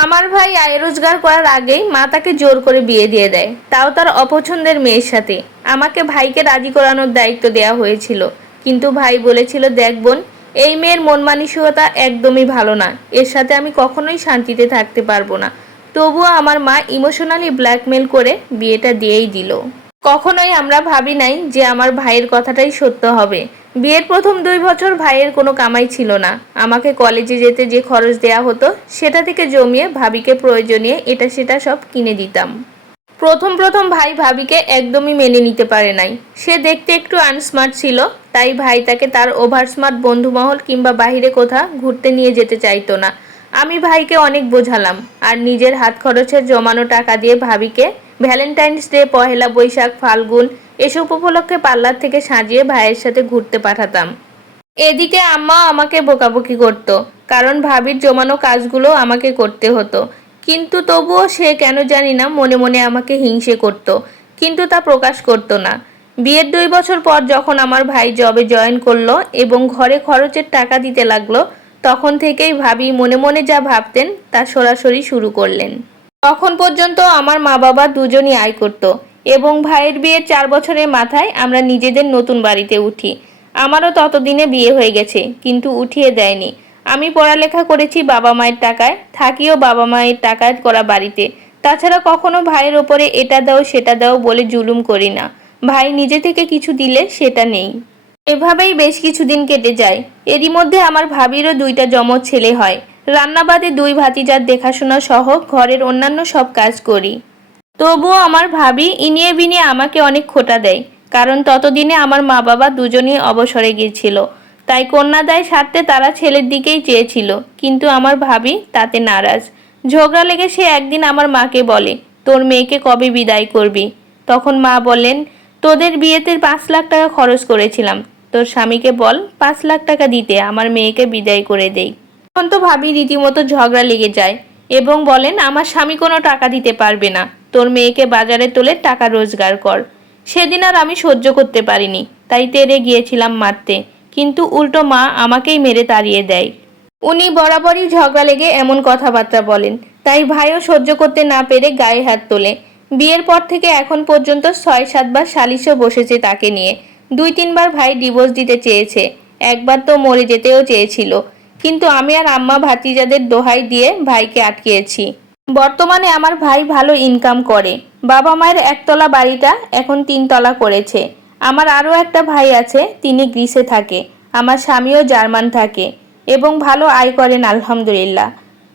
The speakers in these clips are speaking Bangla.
আমার ভাই আয় রোজগার করার আগেই মা তাকে জোর করে বিয়ে দিয়ে দেয়। তাও তার অপছন্দের মেয়ের সাথে। আমাকে ভাইকে রাজি করানোর দায়িত্ব দেওয়া হয়েছিল। কিন্তু ভাই বলেছিল, দেখ বোন, এই মেয়ের মন মানসিকতা একদমই ভালো না। এর সাথে আমি কখনোই শান্তিতে থাকতে পারব না। তবুও আমার মা ইমোশনালি ব্ল্যাকমেল করে বিয়েটা দিয়েই দিল। কখনোই আমরা ভাবি নাই যে আমার ভাইয়ের কথাটাই সত্য হবে। বিয়ের প্রথম দুই বছর ভাইয়ের কোনো কামাই ছিল না। আমাকে কলেজে যেতে যে খরচ দেয়া হতো, সেটা থেকে জমিয়ে ভাবিকে প্রয়োজনীয় এটা সেটা সব কিনে দিতাম। প্রথম প্রথম ভাই ভাবিকে একদমই মেনে নিতে পারে নাই। সে দেখতে একটু আনস্মার্ট ছিল, তাই ভাই তাকে তার ওভার স্মার্ট বন্ধুমহল কিংবা বাইরে কোথা ঘুরতে নিয়ে যেতে চাইতো না। আমি ভাইকে অনেক বোঝালাম, আর নিজের হাত খরচের জমানো টাকা দিয়ে ভাবিকে ভ্যালেন্টাইন্স ডে, পহেলা বৈশাখ, ফাল্গুন, এসব উপলক্ষে পার্লার থেকে সাজিয়ে ভাইয়ের সাথে ঘুরতে পাঠাতাম। এদিকে আম্মা আমাকে বকাবকি করত, কারণ ভাবির জমানো কাজগুলো আমাকে করতে হতো। কিন্তু তবুও সে কেন জানি না মনে মনে আমাকে হিংসে করত, কিন্তু তা প্রকাশ করত না। বিয়ের দুই বছর পর যখন আমার ভাই জবে জয়েন করল এবং ঘরে খরচের টাকা দিতে লাগল, তখন থেকেই ভাবি মনে মনে যা ভাবতেন তা সরাসরি শুরু করলেন। তখন পর্যন্ত আমার মা বাবা দুজনই আয় করত এবং ভাইয়ের বিয়ের চার বছরের মাথায় আমরা নিজেদের নতুন বাড়িতে উঠি। আমারও ততদিনে বিয়ে হয়ে গেছে, কিন্তু উঠিয়ে দেয়নি। আমি পড়ালেখা করেছি বাবা মায়ের টাকায়, থাকিও বাবা মায়ের টাকায় করা বাড়িতে। তাছাড়া কখনো ভাইয়ের ওপরে এটা দাও, সেটা দাও বলে জুলুম করি না। ভাই নিজে থেকে কিছু দিলে সেটা নেই। এভাবেই বেশ কিছুদিন কেটে যায়। এরই মধ্যে আমার ভাবিরও দুইটা জমজ ছেলে হয়। রান্নাবাদে দুই ভাতিজার দেখাশোনা সহ ঘরের অন্যান্য সব কাজ করি। তবুও আমার ভাবি ইনিয়ে বিনিয়ে আমাকে অনেক খোটা দেয়, কারণ ততদিনে আমার মা বাবা দুজনেই অবসরে গিয়েছিল। তাই কন্যাদায় সারতে তারা ছেলের দিকেই চেয়েছিল, কিন্তু আমার ভাবি তাতে নারাজ। ঝগড়া লেগে সে একদিন আমার মাকে বলে, তোর মেয়েকে কবে বিদায় করবি? তখন মা বলেন তোদের বিয়েতে পাঁচ লাখ টাকা খরচ করেছিলাম। তোর স্বামীকে বল, পাঁচ লাখ টাকা দিতে আমার মেয়েকে বিদায় করে দেই। তখন তো ভাবি রীতিমতো ঝগড়া লেগে যায় এবং বলেন, আমার স্বামী কোনো টাকা দিতে পারবে না। তোর মেয়েকে বাজারে তোলে টাকা রোজগার কর। সেদিন আর আমি সহ্য করতে পারিনি, তাই তেরে গিয়েছিলাম মারতে। কিন্তু উল্টো মা আমাকেই মেরে তাড়িয়ে দেয়। উনি বরাবরই ঝগড়া লেগে এমন কথাবার্তা বলেন। তাই ভাইও সহ্য করতে না পেরে গায়ে হাত তোলে। বিয়ের পর থেকে এখন পর্যন্ত ছয় সাতবার সালিশও বসেছে তাকে নিয়ে। দুই, তিনবার ভাই ডিভোর্স দিতে চেয়েছে। একবার তো মরে যেতেও চেয়েছিল। কিন্তু আমি আর আম্মা ভাতিজাদের দোহাই দিয়ে ভাইকে আটকিয়েছি বর্তমানে আমার ভাই ভালো ইনকাম করে। বাবা মায়ের একতলা বাড়িটা এখন তিনতলা করেছে। আমার আরও একটা ভাই আছে, তিনি গ্রিসে থাকে। আমার স্বামীও জার্মান থাকে এবং ভালো আয় করেন, আলহামদুলিল্লাহ।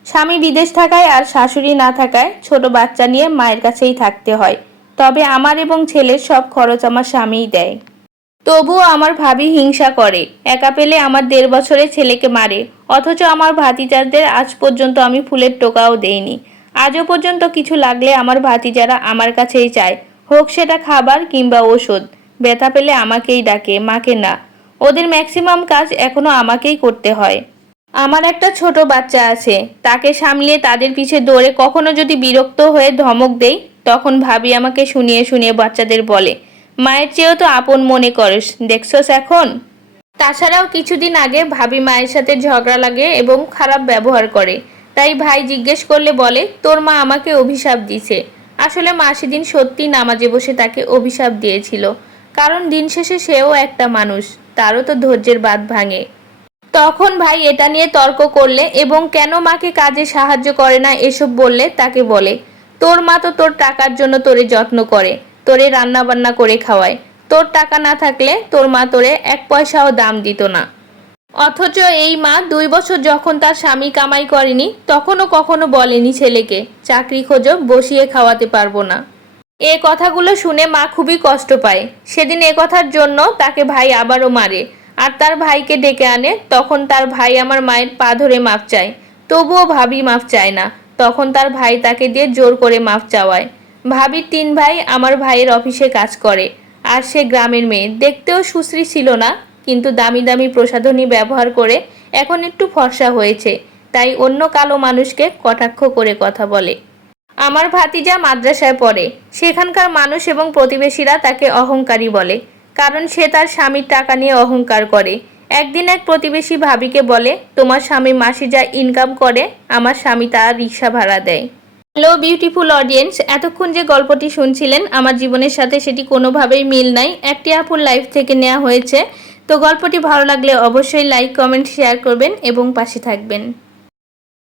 স্বামী বিদেশ থাকায় আর শাশুড়ি না থাকায় ছোট বাচ্চা নিয়ে মায়ের কাছেই থাকতে হয়। তবে আমার এবং ছেলের সব খরচ আমার স্বামীই দেয়। তবুও আমার ভাবি হিংসা করে। একা পেলে আমার দেড় বছরের ছেলেকে মারে। অথচ আমার ভাতিজাদের আজ পর্যন্ত আমি ফুলের টোকাও দেইনি। আজও পর্যন্ত কিছু লাগলে আমার ভাতিজারা আমার কাছেই চায়। হোক সেটা খাবার কিংবা ওষুধ। ব্যথা পেলে আমাকেই ডাকে, মাকে না। ওদের ম্যাক্সিমাম কাজ এখনও আমাকেই করতে হয়। আমার একটা ছোট বাচ্চা আছে। তাকে সামলিয়ে তাদের পিছে দৌড়ে কখনো যদি বিরক্ত হয়ে ধমক দেই, তখন ভাবি আমাকে শুনিয়ে শুনিয়ে বাচ্চাদের বলে মায়ের চেয়েও তো আপন মনে করিস, দেখছস এখন? তাছাড়াও কিছুদিন আগে ভাবি মায়ের সাথে ঝগড়া লাগে এবং খারাপ ব্যবহার করে। তাই ভাই জিজ্ঞেস করলে বলে, তোর মা আমাকে অভিশাপ দিছে আসলে মা সেদিন সত্যি নামাজে বসে তাকে অভিশাপ দিয়েছিল। কারণ দিন শেষে সেও একটা মানুষ, তারও তো ধৈর্যের বাদ ভাঙে। তখন ভাই এটা নিয়ে তর্ক করলে এবং কেন মাকে কাজে সাহায্য করে না এসব বললে তাকে বলে, তোর মা তো তোর টাকার জন্য তোরে যত্ন করে। তোরে রান্না বান্না করে খাওয়ায়। তোর টাকা না থাকলে তোর মা তোরে এক পয়সাও দাম দিত না। অথচ এই মা দুই বছর যখন তার স্বামী কামাই করেনি, তখনও কখনো বলেনি ছেলেকে, চাকরি খোঁজো, বসিয়ে খাওয়াতে পারব না। এ কথাগুলো শুনে মা খুবই কষ্ট পায়। সেদিন এ কথার জন্য তাকে ভাই আবারও মারে। আর তার ভাইকে ডেকে আনে, তখন তার ভাই আমার মায়ের পা ধরে মাপ চায়। তবুও ভাবি মাপ চায় না। তখন তার ভাই তাকে দিয়ে জোর করে মাপ চাওয়ায়। ভাবির তিন ভাই আমার ভাইয়ের অফিসে কাজ করে, আর সে গ্রামের মেয়ে। দেখতেও সুশ্রী ছিল না, কিন্তু দামি দামি প্রসাধনী ব্যবহার করে এখন একটু ফর্সা হয়েছে, তাই অন্য কালো মানুষকে কটাক্ষ করে কথা বলে। আমার ভাতিজা মাদ্রাসায় পড়ে। সেখানকার মানুষ এবং প্রতিবেশীরা তাকে অহংকারী বলে, কারণ সে তার স্বামীর টাকা নিয়ে অহংকার করে। একদিন এক প্রতিবেশী ভাবিকে বলে, তোমার স্বামী মাসি যা ইনকাম করে, আমার স্বামী তার রিক্সা ভাড়া দেয়। হ্যালো বিউটিফুল অডিয়েন্স এতক্ষণ যে গল্পটি শুনছিলেন, আমার জীবনের সাথে সেটি কোনোভাবেই মিল নাই। একটি আপুর লাইফ থেকে নেওয়া হয়েছে। তো গল্পটি ভালো লাগলে অবশ্যই লাইক কমেন্ট শেয়ার করবেন এবং পাশে থাকবেন।